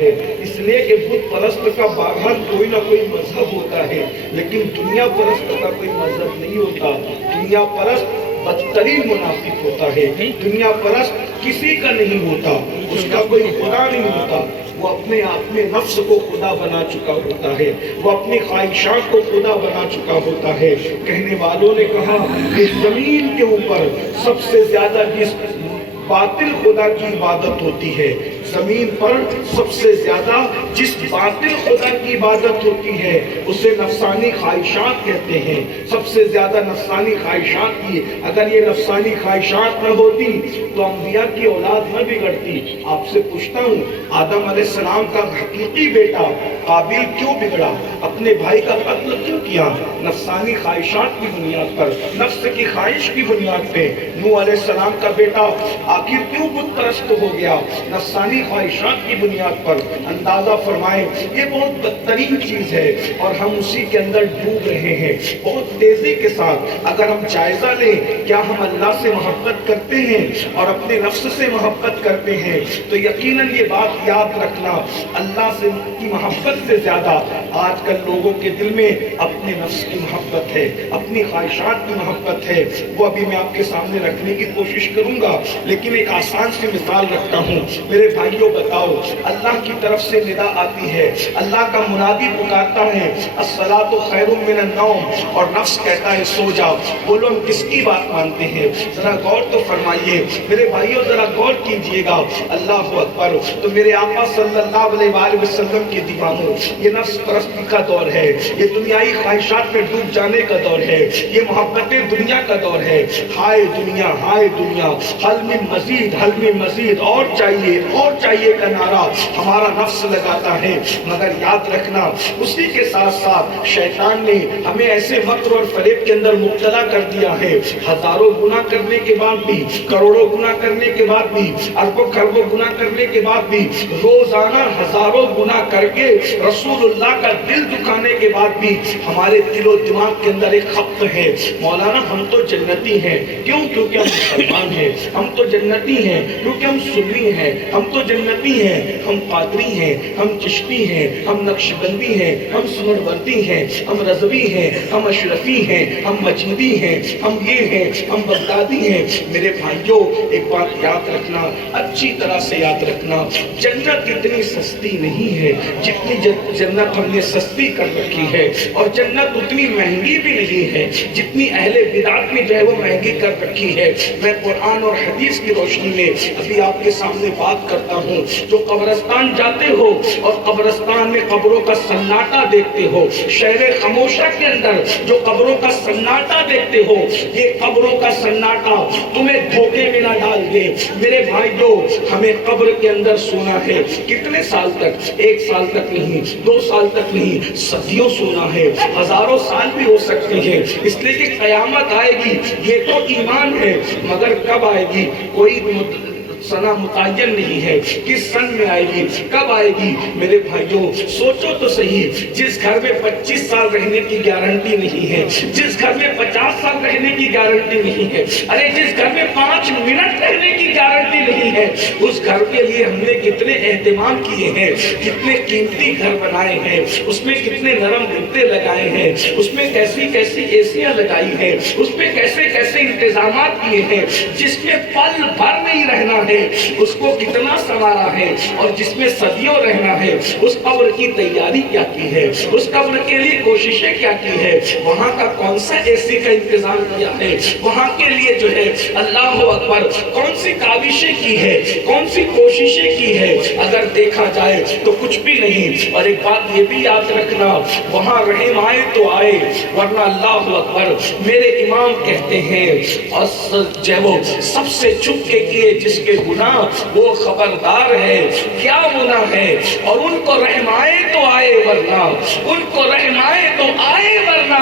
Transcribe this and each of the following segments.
ہے، اس لیے کہ بت پرست کا باہر کوئی نہ کوئی مذہب ہوتا ہے، لیکن دنیا پرست کا کوئی مذہب نہیں ہوتا۔ دنیا پرست بدترین منافق ہوتا ہے، دنیا پرست کسی کا نہیں ہوتا، اس کا کوئی خدا نہیں ہوتا، وہ اپنے آپ میں نفس کو خدا بنا چکا ہوتا ہے، وہ اپنی خواہشات کو خدا بنا چکا ہوتا ہے۔ کہنے والوں نے کہا کہ زمین کے اوپر سب سے زیادہ جس باطل خدا کی عبادت ہوتی ہے، زمین پر سب سے زیادہ جس باطل خدا کی عبادت ہوتی ہے اسے نفسانی خواہشات کہتے ہیں۔ سب سے زیادہ نفسانی خواہشات کی، اگر یہ نفسانی خواہشات نہ ہوتی تو انبیاء کی اولاد نہ بگڑتی۔ آپ سے پوچھتا ہوں، آدم علیہ السلام کا حقیقی بیٹا قابیل کیوں بگڑا؟ اپنے بھائی کا قتل کیوں کیا؟ نفسانی خواہشات کی بنیاد پر، نفس کی خواہش کی بنیاد پہ۔ نوح علیہ السلام کا بیٹا آخر کیوں بت پرست ہو گیا؟ نفسانی خواہشات کی بنیاد پر۔ اندازہ فرمائیں، یہ بہت بدترین چیز ہے اور ہم اسی کے اندر ڈوب رہے ہیں۔ بہت تیزی کے ساتھ اگر ہم جائزہ لیں، کیا ہم اللہ سے محبت کرتے ہیں اور اپنے نفس سے محبت کرتے ہیں، تو یقیناً یہ بات یاد رکھنا، اللہ سے کی محبت سے زیادہ آج کل لوگوں کے دل میں اپنے نفس کی محبت ہے، اپنی خواہشات کی محبت ہے۔ وہ ابھی میں آپ کے سامنے رکھنے کی کوشش کروں گا، لیکن ایک آسان سی مثال رکھتا ہوں۔ میرے بھائیوں بتاؤ، اللہ کی طرف سے ندا آتی ہے، اللہ کا منادی پکارتا ہے الصلاۃ خیر من النوم، اور نفس کہتا ہے سو جاؤ۔ بولو ہم کس کی بات مانتے ہیں؟ ذرا غور تو فرمائیے میرے بھائیوں، ذرا غور کیجئے گا۔ اللہ اکبر۔ تو میرے آقا صلی اللہ علیہ وآلہ وسلم کے دیوانوں، یہ نفس پرستی کا دور ہے، یہ دنیائی خواہشات میں ڈوب جانے کا دور ہے، یہ محبت دنیا کا دور ہے۔ ہائے دنیا، ہائے دنیا، حل من مزید، حل من مزید، اور چاہیے کا نعرہ ہمارا نفس لگاتا ہے۔ مگر یاد رکھنا، اسی کے ساتھ ساتھ شیطان نے ہمیں ایسے مکر اور فریب کے اندر مبتلا کر دیا ہے، ہزاروں گناہ کرنے کے بعد بھی، کروڑوں گناہ کرنے کے بعد بھی، اربوں خربوں گناہ کرنے کے بعد بھی، روزانہ ہزاروں گناہ کر کے رسول اللہ کا دل دکھانے کے بعد بھی ہمارے دل و دماغ کے اندر ایک خبط ہے، مولانا ہم تو جنتی ہیں۔ کیوں؟ کیونکہ ہم مسلمان ہیں۔ ہم تو جنتی ہیں کیونکہ ہم سنی ہیں۔ ہم تو جنتی ہیں، ہم قادری ہیں، ہم چشتی ہیں، ہم نقشبندی ہیں، ہم سہروردی ہیں، ہم رضوی ہیں، ہم اشرفی ہیں، ہم مجیدی ہیں، ہم یہ ہیں، ہم بغدادی ہیں۔ میرے بھائیوں، ایک بات یاد رکھنا، اچھی طرح سے یاد رکھنا، جنت اتنی سستی نہیں ہے جتنی جنت ہم نے سستی کر رکھی ہے، اور جنت اتنی مہنگی بھی نہیں ہے جتنی اہل بدعت نے جو ہے وہ مہنگی کر رکھی ہے۔ میں قرآن اور حدیث کی روشنی میں ابھی آپ کے سامنے بات کرتا ہوں۔ جو قبرستان جاتے ہو اور قبرستان میں قبروں کا سناٹا دیکھتے ہو، شہر خاموشہ کے اندر جو قبروں کا سناٹا دیکھتے ہو، یہ قبروں کا سناٹا تمہیں دھوکے میں نہ ڈال دے۔ میرے بھائیوں، ہمیں قبر کے اندر سونا ہے، کتنے سال تک؟ 1 سال تک نہیں، 2 سال تک نہیں، صدیوں سونا ہے، ہزاروں سال بھی ہو سکتے ہیں، اس لیے کہ قیامت آئے گی، یہ تو ایمان ہے، مگر کب آئے گی کوئی سنہ متعین نہیں ہے، کس سن میں آئے گی، کب آئے گی؟ میرے بھائیوں سوچو تو صحیح، جس گھر میں 25 سال رہنے کی گارنٹی نہیں ہے، جس گھر میں 50 سال رہنے کی گارنٹی نہیں ہے، ارے جس گھر میں 5 منٹ رہنے کی گارنٹی نہیں ہے، اس گھر کے لیے ہم نے کتنے اہتمام کیے ہیں، کتنے قیمتی گھر بنائے ہیں، اس میں کتنے نرم گدے لگائے ہیں، اس میں کیسی کیسی ایسیاں لگائی ہیں، اس میں کیسے کیسے انتظامات کیے ہیں، جس میں پل بھر نہیں رہنا ہے اس کو کتنا سنوارا ہے، اور جس میں صدیوں رہنا ہے اس قبر کی تیاری کیا کی ہے، اس قبر کے لیے کوششیں کیا کی ہے، وہاں کا کون سا ایسی کا انتظام کیا ہے، وہاں کے لیے جو ہے اللہ اکبر کون سی کاوشیں کی ہے، کون سی کوششیں کی ہے، اگر دیکھا جائے تو کچھ بھی نہیں۔ اور ایک بات یہ بھی یاد رکھنا، وہاں رحم آئے تو آئے، ورنہ اللہ اکبر میرے امام کہتے ہیں، اور وہ سب سے چھپ کے کیے جس کے گناہ وہ خبردار ہے کیا گناہ ہے، اور ان کو رحم آئے تو آئے ورنہ، ان کو رحم آئے تو آئے ورنہ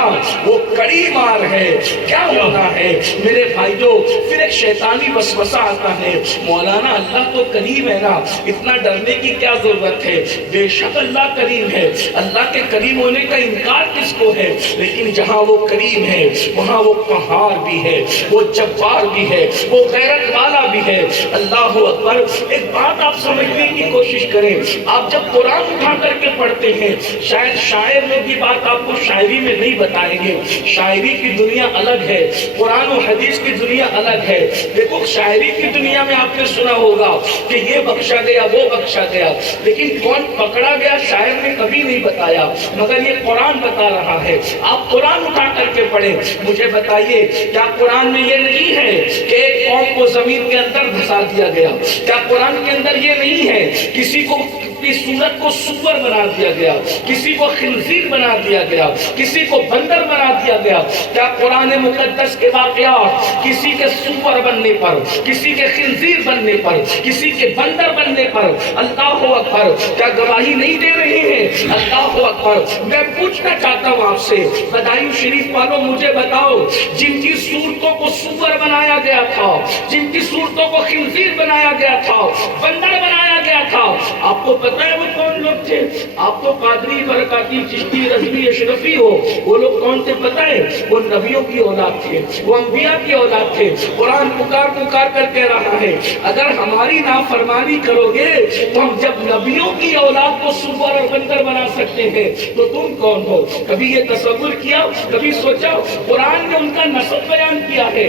وہ کڑی مار ہے کیا ہونا ہے۔ میرے بھائیوں، پھر ایک شیطانی وسوسہ آتا ہے، مولانا اللہ تو کریم ہے نا، اتنا ڈرنے کی کیا ضرورت ہے؟ بے شک اللہ کریم ہے، اللہ کے کریم ہونے کا انکار کس کو ہے؟ لیکن جہاں وہ کریم ہے وہاں وہ قہار بھی ہے، وہ جبار بھی ہے، وہ غیرت والا بھی ہے۔ اللہ اللہ اکبر. ایک بات آپ سمجھنے کی کوشش کریں. آپ جب قرآن اٹھا کر کے پڑھتے ہیں, شاید شاعر لوگ یہ بات آپ کو شاعری میں نہیں بتائیں گے. شاعری کی دنیا الگ ہے, قرآن و حدیث کی دنیا الگ ہے. دیکھو شاعری کی دنیا میں آپ نے سنا ہوگا کہ یہ بخشا گیا وہ بخشا گیا, لیکن کون پکڑا گیا شاعر نے کبھی نہیں بتایا, مگر یہ قرآن بتا رہا ہے. آپ قرآن اٹھا کر کے پڑھیں. مجھے بتائیے کیا قرآن میں یہ نہیں ہے کہ ایک قوم کو زمین کے اندر دھسا دیا گیا؟ کیا قرآن کے اندر یہ نہیں ہے کسی کو کی صورت کو سور بنا دیا گیا, کسی کو خنزیر بنا دیا گیا, کسی کو بندر بنا دیا گیا؟ کیا قرآن مقدس کے واقعات کسی کے سور بننے پر, کسی کے خنزیر بننے پر, کسی کے بندر بننے پر اللہ اکبر کیا گواہی نہیں دے رہے ہیں؟ اللہ اکبر. میں پوچھنا چاہتا ہوں آپ سے, بدایوں شریف والوں مجھے بتاؤ, جن کی صورتوں کو سور بنایا گیا تھا, جن کی صورتوں کو خنزیر بنایا گیا تھا, بندر بنایا گیا تھا, آپ کو پتہ ہے وہ کون لوگ تھے؟ آپ تو قادری, برکاتی, چشتی, رضوی, اشرفی ہو, وہ لوگ کون تھے پتہ ہے؟ وہ نبیوں کی اولاد تھے, وہ انبیاء کی اولاد تھے. قرآن پکار پکار کر کہہ رہا ہے اگر ہماری نافرمانی کرو گے تو ہم جب نبیوں کی اولاد کو سور اور بندر بنا سکتے ہیں تو تم کون ہو؟ کبھی یہ تصور کیا, کبھی سوچا؟ قرآن نے ان کا نسب بیان کیا ہے.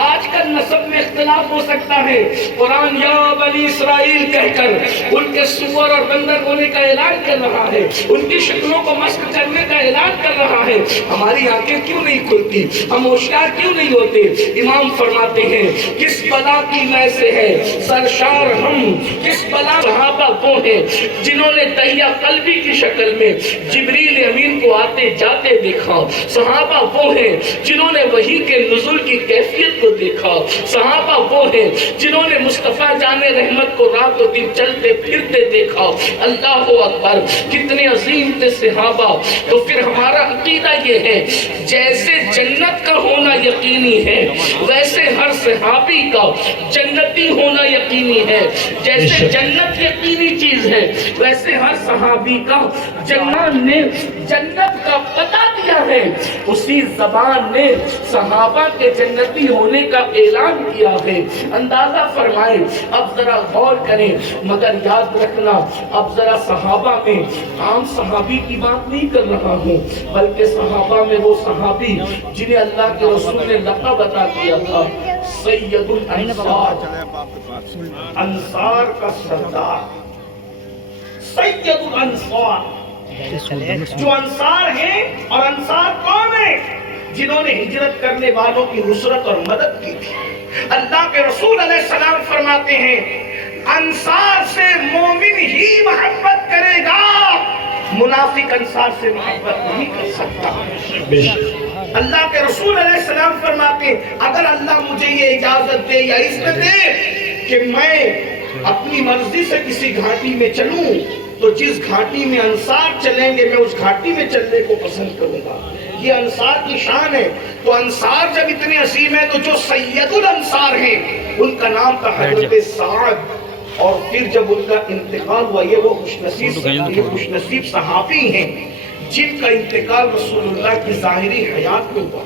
آج کل نسب میں اختلاف ہو سکتا ہے, قرآن یا بنی اسرائیل کہہ کر ان کے سور اور بندر ہونے کا اعلان کر رہا ہے, ان کی شکلوں کو مسخ کرنے کا اعلان کر رہا ہے. ہماری آنکھیں کیوں نہیں کھلتی, ہم ہوشیار کیوں نہیں ہوتے؟ امام فرماتے ہیں کس بلا کی میں سے ہے سرشار ہم, کس بلا صحابہ وہ ہیں جنہوں نے تہیہ قلبی کی شکل میں جبریل امین کو آتے جاتے دیکھا. صحابہ وہ ہیں جنہوں نے وحی کے نزول کی کیفیت کو دیکھا. صحابہ وہ ہیں جنہوں نے مصطفیٰ جان رحمت کو رات و دن چلتے پھرتے دیکھا. اللہ اکبر, کتنے عظیم تھے صحابہ. تو پھر ہمارا عقیدہ یہ ہے جیسے جنت کا ہونا یقینی ہے ویسے ہر صحابی کا جنتی ہونا یقینی ہے. جیسے جنت یقینی چیز ہے ویسے ہر صحابی کا جنت کا پتہ دیا ہے. اسی زبان نے صحابہ کے جنتی ہونے کا اعلان کیا ہے. اندازہ فرمائیں, اب ذرا غور کریں, مگر یاد رکھنا اب ذرا صحابہ میں عام صحابی کی بات نہیں کر رہا ہوں, بلکہ صحابہ میں وہ صحابی جنہیں اللہ کے رسول نے لقب عطا کیا تھا سید الانصار, انصار کا سردار, سید الانصار. جو انصار ہیں, اور انصار کون ہیں؟ جنہوں نے ہجرت کرنے والوں کی نصرت اور مدد کی تھی. اللہ کے رسول علیہ السلام فرماتے ہیں انصار سے مومن ہی محبت کرے گا, منافق انصار سے محبت نہیں کر سکتا. اللہ کے رسول علیہ السلام فرماتے ہیں اگر اللہ مجھے یہ اجازت دے یا عزت دے کہ میں اپنی مرضی سے کسی گھاٹی میں چلوں تو جس گھاٹی میں انصار چلیں گے میں اس گھاٹی میں چلنے کو پسند کروں گا. یہ انصار کی شان ہے. تو انصار جب اتنے عظیم ہیں تو جو سید الانصار ہیں ان کا نام تھا حضرت سعد, اور پھر جب ان کا انتقال ہوا, یہ وہ خوش نصیب صحابی ہیں جن کا انتقال رسول اللہ کی ظاہری حیات میں ہوا,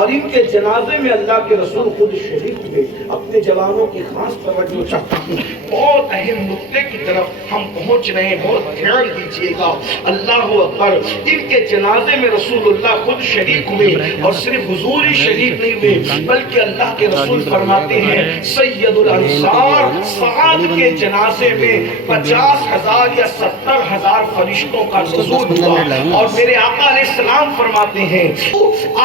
اور ان کے جنازے میں اللہ کے رسول خود شریک ہوئے. اپنے جوانوں کی خاص توجہ چاہتا ہوں, بہت اہم نقطے کی طرف ہم پہنچ رہے ہیں, بہت دھیان دیجیے گا. اللہ اکبر, ان کے جنازے میں رسول اللہ خود شریک ہوئے, اور صرف حضور ہی شریک نہیں ہوئے بلکہ اللہ کے رسول فرماتے ہیں سید الانصار سعد کے جنازے میں 50,000 یا 70,000 فرشتوں کا نزول ہوا. اور میرے آقا علیہ السلام فرماتے ہیں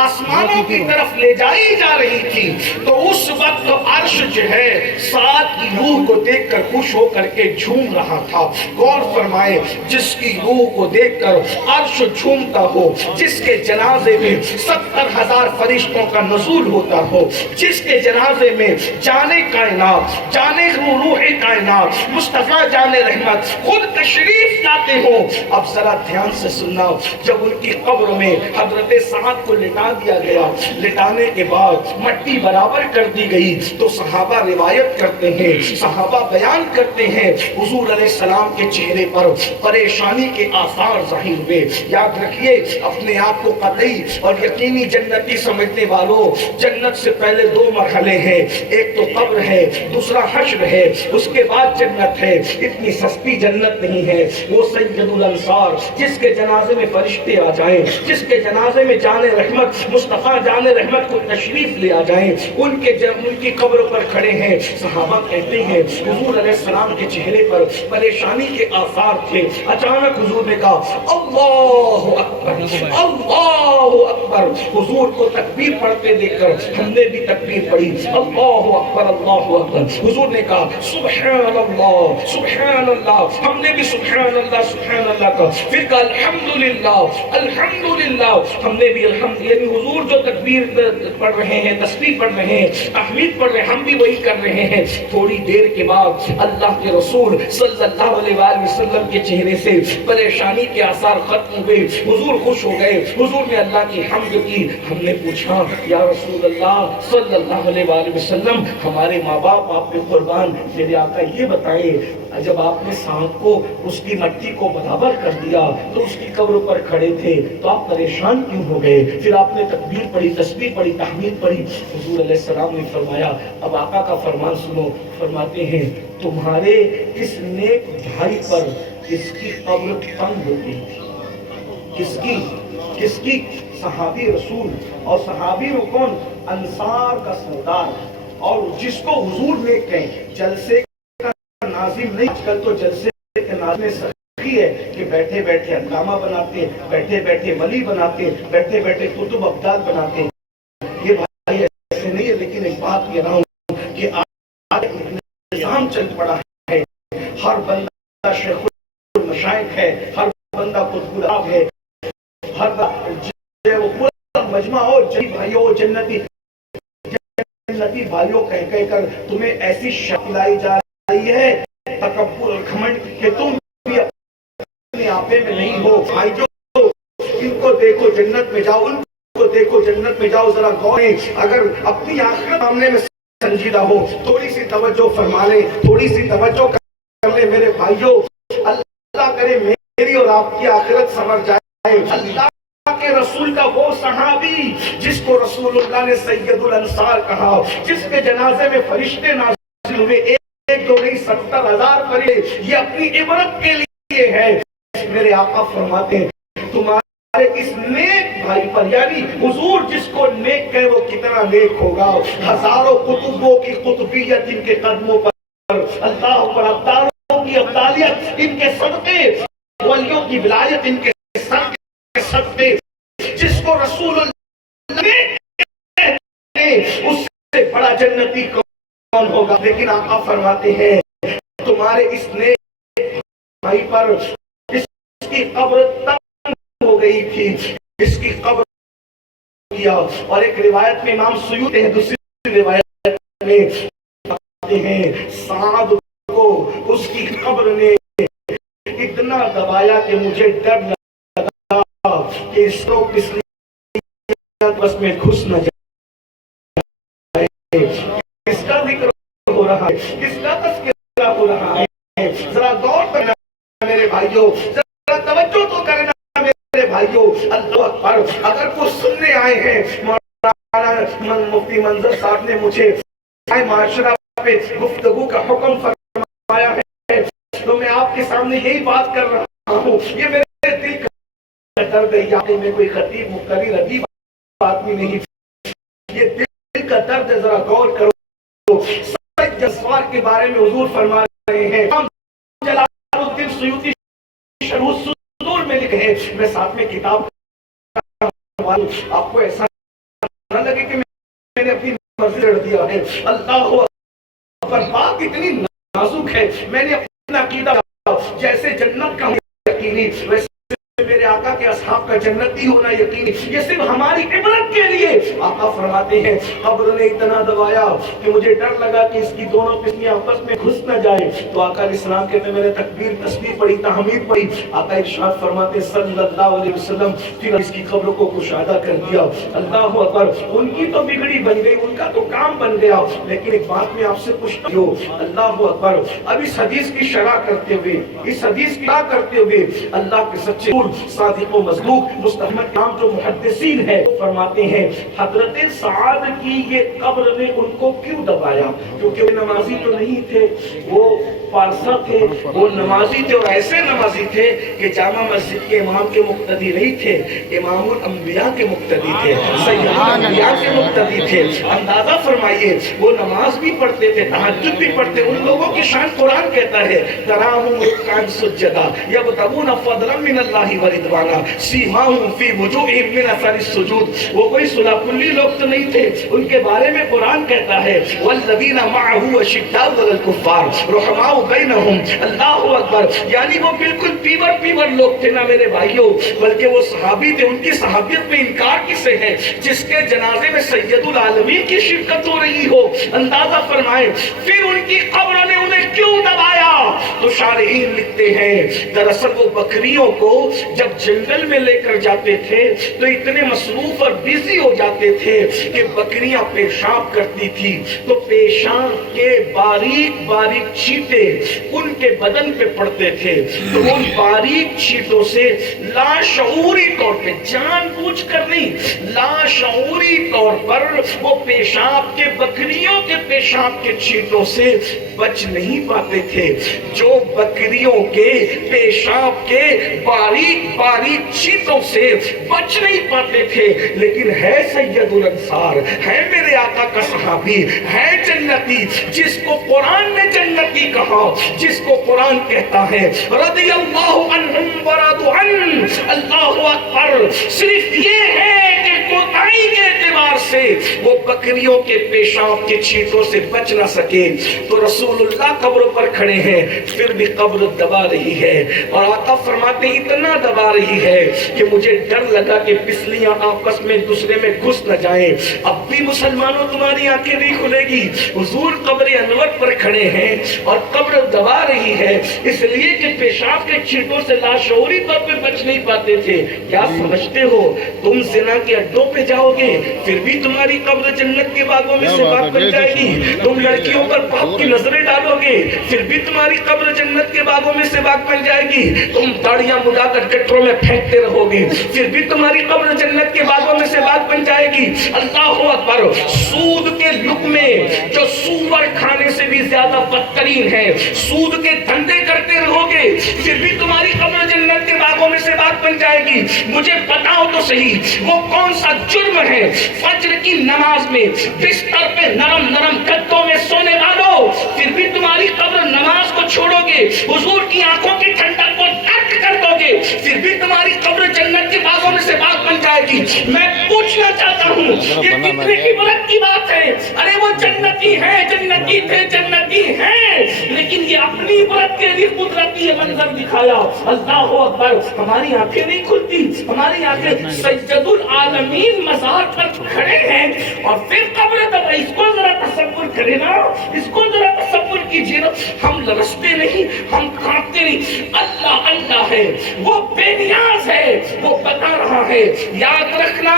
آسمانوں کی طرف لے جائی جا رہی تھی تو اس وقت عرش جو ہے سعد کی روح کو دیکھ کر خوش ہو کر کے جھوم رہا تھا. غور فرمائے, جس کی روح کو دیکھ کر عرش جھومتا ہو, جس کے جنازے میں 70,000 فرشتوں کا نزول ہوتا ہو, جس کے جنازے میں جانے کائنات, جانے روح کائنات مصطفیٰ جان رحمت خود تشریف لاتے ہو. اب ذرا دھیان سے سننا, جب ان کی قبر میں حضرت سعد کو لٹا لٹا دیا گیا. لٹانے کے بعد مٹی برابر کر دی گئی تو صحابہ روایت کرتے ہیں, صحابہ بیان کرتے ہیں, حضور علیہ السلام کے چہرے پر پریشانی کے آثار ظاہر ہوئے. یاد رکھیے اپنے آپ کو قطعی اور یقینی جنتی سمجھنے والوں, جنت سے پہلے دو مرحلے ہیں, ایک تو قبر ہے, دوسرا حشر ہے, اس کے بعد جنت ہے. اتنی سستی جنت نہیں ہے. وہ سید الانصار جس کے جنازے میں فرشتے آ جائیں, جس کے جنازے میں جان رحمت مصطفیٰ جان رحمت کو تشریف لے آ جائیں, ان کی قبر پر کھڑے ہیں. صحابہ کہتے ہیں حضور علیہ السلام کے چہرے پر پریشانی کے آثار تھے. اچانک حضور نے کہا اللہ اکبر, اللہ اکبر. حضور کو تکبیر پڑھتے دیکھ کر ہم نے بھی تکبیر پڑھی, اللہ اکبر اللہ اکبر. حضور نے کہا سبحان اللہ سبحان اللہ, ہم نے بھی سبحان اللہ سبحان اللہ کہا. پھر کہا الحمدللہ الحمدللہ, ہم نے بھی الحمد, یعنی حضور جو تکبیر پڑھ رہے ہیں, تسبیح پڑھ رہے ہیں, تحمید پڑھ رہے ہیں, ہم بھی وہی کر رہے ہیں. تھوڑی دیر کے بعد اللہ کے رسول صلی اللہ علیہ وآلہ وسلم کے چہرے سے پریشانی کے آثار ختم ہوئے. حضور خوش ہو گئے, حضور نے اللہ کی حمد کی. ہم نے پوچھا یا رسول اللہ صلی اللہ علیہ وآلہ وسلم, ہمارے ماں باپ آپ پہ قربان, میرے آقا یہ بتائیں جب آپ نے سانپ کو اس کی مٹی کو برابر کر دیا تو اس کی قبر پر کھڑے تھے تو آپ پریشان کیوں ہو گئے؟ پھر آپ نے تکبیر پڑھی, تسبیح پڑھی, تحمید پڑھی. حضور علیہ السلام نے فرمایا اب آقا کا فرمان سنو. فرماتے ہیں تمہارے اس نیک بھائی پر اس کی قبر تنگ ہوتی. کس کی؟ صحابی رسول. اور صحابی وہ کون؟ انصار کا سردار. اور جس کو حضور نے کہیں جلسے کا ناظم نہیں, آج کل تو جلسے کے ناظم سخی ہے کہ بیٹھے بیٹھے علامہ بناتے, بیٹھے بیٹھے ولی بناتے, بیٹھے بیٹھے کتب ابدال بناتے. یہ بھائی ایسے نہیں ہے, لیکن ایک بات کہہ رہا ہوں کہ آج نظام چل پڑا ہے. ہر بندہ شیخ المشائخ ہے, ہر بندہ قطب العرب ہے, ہر پورا مجمع ہو بھائیوں جنتی بھائیوں کہہ کر تمہیں ایسی شکل لائی جا رہی ہے تکبر اور گھمنڈ کہ تم بھی اپنے آپے میں نہیں ہو. بھائیوں ان کو دیکھو جنت میں جاؤ, ان کو دیکھو جنت میں جاؤ. ذرا غور اگر اپنی آخرت سامنے میں سنجیدہ ہو, تھوڑی سی توجہ فرما لے, تھوڑی سی توجہ کر لے میرے بھائیوں. اللہ کرے میری اور آپ کی آخرت سنور جائے. اللہ کے رسول کا وہ صحابی جس کو رسول اللہ نے سید الانصار کہا, جس کے جنازے میں فرشتے نازل ہوئے, ایک دو نہیں 70,000 فرشتے, یہ اپنی عبرت کے لیے ہے. میرے آقا فرماتے ہیں تمہارے اس نیک بھائی پر, یعنی حضور جس کو نیک کہے وہ کتنا نیک ہوگا. ہزاروں قطبوں کی قطبیت ان کے قدموں پر, اللہ پر ابدالوں کی ابدالیت ان کے صدقے, ولیوں کی ولایت ان کے صدقے. جس کو رسول اللہ نے اس سے بڑا جنتی کون ہوگا. لیکن آقا فرماتے ہیں تمہارے اس نیک بھائی پر اس کی قبر تنگ ہو گئی تھی, اس کی قبر کیا. اور ایک روایت میں امام سیوطی ہے, دوسری روایت میں فرماتے ہیں سعد کو اس کی قبر نے اتنا دبایا کہ مجھے ڈر لگا کہ اس کو کس بس میں گھس نہ جائے. کس کا ذکر ہو رہا ہے, کس کا تذکرہ ہو رہا ہے. ذرا غور کرنا میرے بھائیوں, ذرا توجہ تو کرنا میرے بھائیوں. اللہ اکبر. اگر کوئی سننے آئے ہیں مولانا مفتی منظر صاحب نے مجھے معاشرہ پہ گفتگو کا حکم فرمایا ہے تو میں آپ کے سامنے یہی بات کر رہا ہوں. یہ میرے دل کا درد ہے. یعنی میں کوئی خطیب مقتدی ادیب آدمی نہیں, یہ دل کا درد ہے. ذرا غور کرو. سید جسوار کے بارے میں حضور فرما رہے ہیں, جلال الدین سیوطی شرح الصدور میں لکھے ہیں. میں ساتھ میں کتاب آپ کو ایسا نہ لگے کہ میں نے اپنی مرضی لڑ دیا ہے. اللہ اکبر. بات اتنی نازک ہے. میں نے اپنا عقیدہ جیسے جنت کا یقینی, ویسے میرے آقا کے اصحاب پیشاب کا جنتی ہونا یقینی، یہ صرف ہماری عبرت کے لیے۔ آقا فرماتے ہیں قبر نے اتنا دبایا کہ مجھے ڈر لگا کہ اس کی دونوں پسلیاں آپس میں گھس نہ جائے، تو آقا علیہ السلام کہتے میں نے تکبیر تسبیح پڑھی، تحمید پڑھی۔ آقا ارشاد فرماتے صلی اللہ علیہ وسلم پھر اس کی قبر کو کشادہ کر دیا۔ اللہ اکبر، ان کی تو بگڑی بن گئی، ان کا تو کام بن گیا، لیکن ایک بات میں آپ سے پوچھتا ہوں، اللہ اکبر، اب اس حدیث کی شرح کرتے ہوئے، اس حدیث کی شرح کرتے ہوئے اللہ کے سچے صادق و مصدوق مستحمد نام جو محدثین ہے فرماتے ہیں حضرت سعد کی یہ قبر نے ان کو کیوں دبایا؟ کیونکہ وہ نمازی تو نہیں تھے، وہ پارسا تھے، وہ نمازی تھے، اور ایسے نمازی تھے کہ جامع مسجد کے امام کے مقتدی نہیں تھے، امام الانبیاء کے مقتدی تھے، سید الانبیاء کے مقتدی تھے۔ اندازہ فرمائیے، وہ نماز بھی پڑھتے تھے، تہجد بھی پڑھتے۔ ان لوگوں کی شان قرآن کہتا ہے تراہم رکعا سجدا یبتغون فضلا من اللہ ورضوانا سیماہم فی وجوہہم من اثر السجود۔ وہ کوئی صلح کلی لوگ تو نہیں تھے، ان کے بارے میں قرآن کہتا ہے والذین معہ اشداء علی الکفار رحماء بینہم۔ اللہ اکبر، یعنی وہ بالکل پیور لوگ تھے نا میرے بھائیوں، بلکہ وہ صحابی تھے۔ ان کی صحابیت میں انکار کسے ہے جس کے جنازے میں سید العالمین کی شرکت ہو رہی ہو؟ اندازہ فرمائیں پھر ان کی قبر نے انہیں کیوں دبایا؟ تو شارحین لکھتے ہیں دراصل وہ بکریوں کو جب جنگل میں لے کر جاتے تھے تو اتنے مصروف اور بیزی ہو جاتے تھے کہ بکریاں پیشاب کرتی تھی، تو پیشاب کے باریک باریک چھینٹے ان کے بدن پہ پڑتے تھے، تو ان باریک چھینٹوں سے لاشعوری طور پہ، جان بوجھ کر نہیں، لاشعوری طور پر وہ پیشاب کے، بکریوں کے پیشاب کے چھینٹوں سے بچ نہیں پاتے تھے۔ جو بکریوں کے پیشاب کے باریک باریک چھینٹوں سے بچ نہیں پاتے تھے، لیکن ہے سید الانصار، ہے میرے آقا کا صحابی، ہے جنتی، جس کو قرآن نے جنتی کہا، جس کو قرآن کہتا ہے رضی اللہ عنہم ورضوا عنہ۔ اللہ اکبر، صرف یہ ہے کہ کوتاہی کے اعتبار سے وہ بکریوں کے پیشاب کے چھینٹوں سے بچ نہ سکے، تو رسول اللہ قبر پر کھڑے ہیں، پھر بھی قبر دبا رہی ہے، اور آقا فرماتے اتنا دبا رہی ہے کہ مجھے ڈر لگا کہ پسلیاں آپس میں دوسرے میں گھس نہ جائیں۔ اب بھی مسلمانوں تمہاری آنکھیں نہیں کھلے گی، حضور قبر انور پر کھڑے ہیں اور قبر دبا رہی ہے، اس لیے کہ پیشاب کے چھینٹوں سے لاشعوری طور پہ بچ نہیں پاتے تھے۔ کیا سمجھتے ہو تم زنا کے اڈوں پہ جاؤ گے پھر بھی تمہاری قبر جنت کے باغوں میں سے باغ بن جائے گی؟ تم لڑکیوں پر باپ کی نظریں ڈالو گے پھر بھی تمہاری قبر جنت کے باغوں میں سے باغ بن جائے گی؟ تم داڑیاں مڈا کر گٹروں میں پھینکتے رہو گے پھر بھی تمہاری قبر جنت کے باغوں میں سے باغ بن جائے گی۔ اللہ اکبر، سود کے لقمے جو سور کھانے سے بھی زیادہ بدترین ہے، سود کے دھندے کرتے رہو گے پھر بھی تمہاری قبر جنت کے باغوں میں سے باغ بن جائے گی۔ مجھے بتاؤ تو صحیح وہ کون سا جرم ہے فجر کی نماز میں بستر پہ نرم نرم گدوں میں سونے والوں، پھر بھی تمہاری قبر نماز کو چھوڑو گے، حضور کی آنکھوں کی ٹھنڈک کو ترک کر دو گے پھر بھی تمہاری قبر جنت کے باغوں میں سے باغ بن جائے گی۔ میں پوچھنا چاہتا ہوں یہ کتنے عبرت کی بات ہے؟ ارے وہ جنتی ہیں، جنتی تھے، جنتی ہیں، لیکن یہ اپنی عبرت کے لیے قدرتی یہ منظر دکھایا۔ اللہ اکبر، ہماری آنکھیں نہیں کھلتی، ہماری آنکھیں سید العالمین مزار پر کھڑے ہیں اور پھر قبر دبا۔ اس کو ذرا تصور کرے نا، اس کو ذرا تصور کیجیے نا، ہم لرزتے نہیں، ہم کانپتے نہیں۔ اللہ اللہ ہے، وہ بے نیاز ہے، وہ بتا رہا ہے یاد رکھنا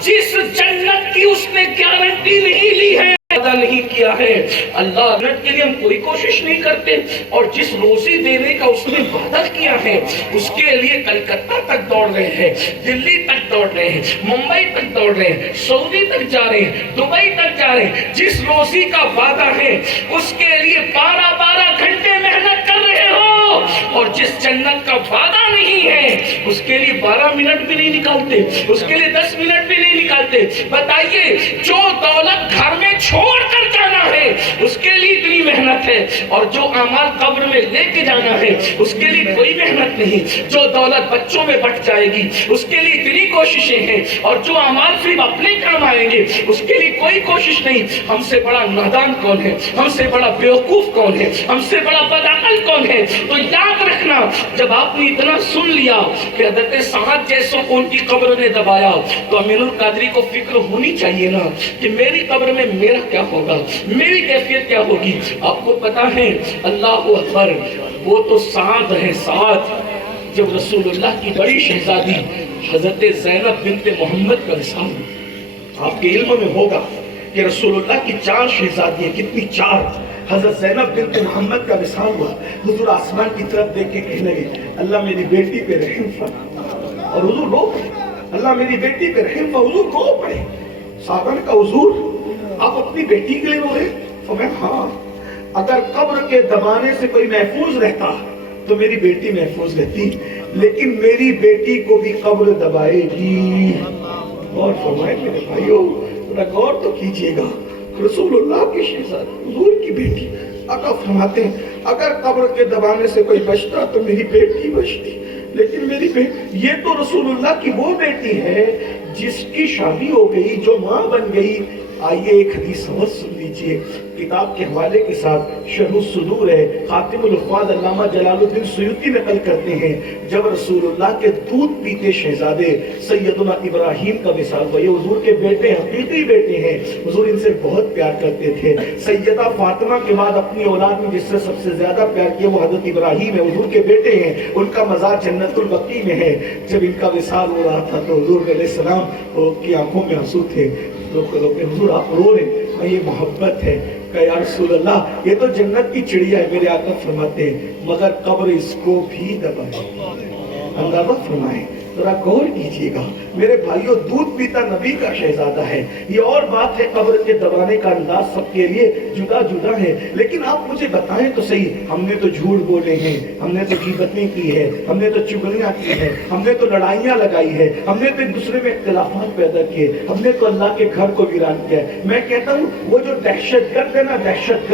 جس جنت کی اس نے گارنٹی نہیں لی ہے، وعدہ نہیں کیا ہے، اللہ جنت کے لیے ہم کوئی کوشش نہیں کرتے، اور جس روزی دینے کا اس نے وعدہ کیا ہے اس کے لیے کلکتہ تک دوڑ رہے ہیں، دلی تک دوڑ رہے ہیں، ممبئی تک دوڑ رہے ہیں، سعودی تک جا رہے ہیں، دبئی تک جا رہے ہیں۔ جس روزی کا وعدہ ہے اس کے لیے 12 گھنٹے محنت کر رہے ہو، اور جس جنت کا وعدہ نہیں ہے اس کے لیے 12 منٹ بھی نہیں نکالتے، اس کے لیے 10 منٹ بھی نہیں نکالتے۔ بتائیے جو دولت گھر میں چھوڑ کر جانا ہے اس کے لیے اتنی کی محنت ہے، اور جو اعمال قبر میں لے کے جانا ہے اس کے لیے کوئی محنت نہیں، جو دولت بچوں میں بٹ جائے گی اس کے لیے اتنی کوششیں ہیں، اور جو اعمال صرف اپنے کام آئیں گے اس کے لیے کوئی کوشش نہیں۔ ہم سے بڑا نادان کون ہے، ہم سے بڑا بیوقوف کون ہے، ہم سے بڑا بدعقل کون ہے؟ تو یاد رکھنا، جب آپ نے اتنا سن لیا کہ حضرت سعد جیسوں کو ان کی قبر نے دبایا، تو امین القادری کو فکر ہونی چاہیے نا کہ میری قبر میں میرا کیا ہوگا، میری کیفیت کیا ہوگی۔ آپ کو پتا ہے اللہ اکبر، وہ تو سعد ہے سعد، جب رسول اللہ کی بڑی شہزادی حضرت زینب بنت محمد کا وصال، آپ کے علم میں ہوگا کہ رسول اللہ کی 4 شہزادی ہیں، کتنی 4، حضرت زینب بنت محمد کا وصال ہوا، حضور آسمان کی طرف دیکھ کے کہنے لگے اللہ میری بیٹی پہ رحم فرما، اور حضور رو پڑے، اللہ میری بیٹی پہ رحم فرما، حضور رو پڑے۔ صحابہ نے کہا حضور آپ اپنی بیٹی کے لیے رو رہے؟ فرمایا ہاں، اگر قبر کے دبانے سے کوئی محفوظ رہتا تو میری بیٹی محفوظ رہتی، لیکن میری بیٹی کو بھی قبر دبائے گی۔ اور فرمائے میرے بھائیو ذرا غور تو کیجئے گا، رسول اللہ کی شہزادی حضور کی بیٹی، آقا فرماتے ہیں اگر قبر کے دبانے سے کوئی بچتا تو میری بیٹی بچتی، لیکن میری بیٹی، یہ تو رسول اللہ کی وہ بیٹی ہے جس کی شادی ہو گئی، جو ماں بن گئی۔ آئیے ایک حدیث سمجھ سن لیجئے، کتاب کے حوالے کے ساتھ شرح الصدور ہے، خاتم الحفاظ علامہ جلال الدین سیوطی نقل کرتے ہیں، جب رسول اللہ کے دودھ پیتے شہزادے سیدنا ابراہیم کا وصال ہوا، یہ حضور کے بیٹے حقیقی بیٹے ہیں، حضور ان سے بہت پیار کرتے تھے۔ سیدہ فاطمہ کے بعد اپنی اولاد میں جس سے سب سے زیادہ پیار کیا وہ حضرت ابراہیم ہے، حضور کے بیٹے ہیں، ان کا مزار جنت البقیع میں ہے۔ جب ان کا وصال ہو رہا تھا تو حضور علیہ السلام کی آنکھوں میں آنسو تھے، حضور آپ رو رہے، یہ محبت ہے۔ کہ یا رسول اللہ یہ تو جنت کی چڑیا ہے، میرے آقا فرماتے ہیں مگر قبر اس کو بھی دبائے۔ اندازہ فرمائیں، ذرا غور کیجئے گا میرے بھائیوں، دودھ پیتا نبی کا شہزادہ ہے، یہ اور بات ہے قبر کے دبانے کا انداز سب کے لیے جدا جدا ہے۔ لیکن آپ مجھے بتائیں تو صحیح، ہم نے تو جھوٹ بولے ہیں، ہم نے تو غیبتیں کی ہے، ہم نے تو چغلیاں کی ہے، ہم نے تو لڑائیاں لگائی ہے، ہم نے تو ایک دوسرے میں اختلافات پیدا کیے، ہم نے تو اللہ کے گھر کو ویران کیا ہے۔ میں کہتا ہوں وہ جو دہشت گرد ہے نا، دہشت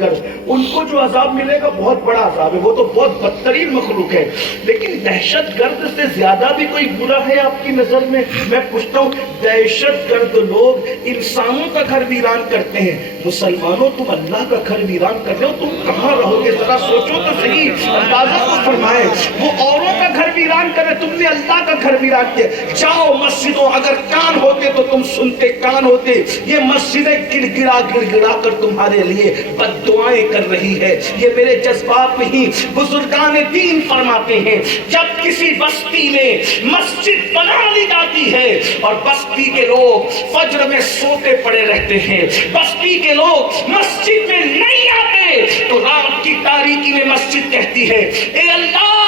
گرد، ان کو جو عذاب ملے گا بہت بڑا عذاب ہے، وہ تو بہت بدترین مخلوق ہے، لیکن دہشت گرد سے زیادہ بھی کوئی برا ہے آپ کی نظر میں؟ میں پوچھتا ہوں، دہشت گرد لوگ انسانوں کا گھر ویران کرتے ہیں، مسلمانوں تم اللہ کا گھر ویران کر رہے ہو، تم کہاں رہو گے؟ ذرا سوچو تو صحیح، اندازہ تو فرمائے۔ وہ اوروں کا گھر ویران کر رہے، تم نے اللہ کا گھر ویران کیا۔ جاؤ مسجدوں، اگر کان ہوتے تو تم سنتے، کان ہوتے، یہ مسجدیں گڑ گڑا کر تمہارے لیے بد دعائیں کر رہی ہے۔ یہ میرے جذبات نہیں، بزرگان دین فرماتے ہیں جب کسی بستی میں مسجد بنا لی جاتی ہے اور بستی کے لوگ فجر میں سوتے پڑے رہتے ہیں، بستی کے لوگ مسجد میں نہیں آتے، تو رات کی تاریکی میں مسجد کہتی ہے اے اللہ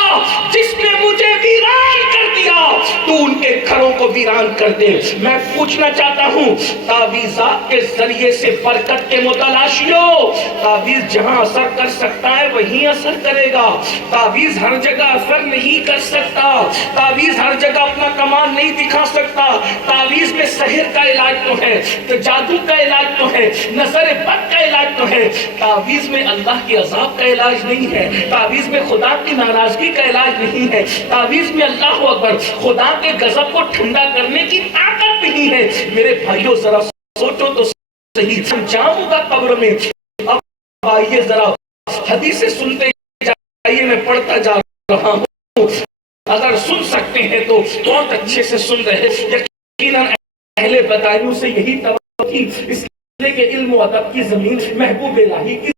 جس نے مجھے ویران کر دیا تو ان کے گھروں کو ویران کر دے۔ میں پوچھنا چاہتا ہوں تعویذات کے ذریعے سے برکت کے متلاشیوں، تعویذ جہاں اثر کر سکتا ہے وہیں اثر کرے گا، تعویذ ہر جگہ اثر نہیں کر سکتا، تعویذ ہر جگہ اپنا کمال نہیں دکھا سکتا، تعویذ میں سحر کا علاج تو ہے، تو جادو کا علاج تو ہے، نظر بد کا علاج تو ہے، تعویذ میں اللہ کے عذاب کا علاج نہیں ہے، تعویذ میں خدا کی ناراضگی کا علاج نہیں ہے، تعویذ میں اللہ اکبر خدا کے غضب کو ٹھنڈا کرنے کی طاقت نہیں ہے۔ میرے بھائیوں ذرا سوچو تو صحیح، انجام ہوگا قبر میں۔ اب آئیے ذرا حدیثیں سنتے جائیے، میں پڑھتا جا رہا ہوں، اگر سن سکتے ہیں تو بہت اچھے سے سن رہے۔ یقیناً اہل بدایوں سے یہی توقع تھی، اس لیے کہ علم و ادب کی زمین محبوب الہی کی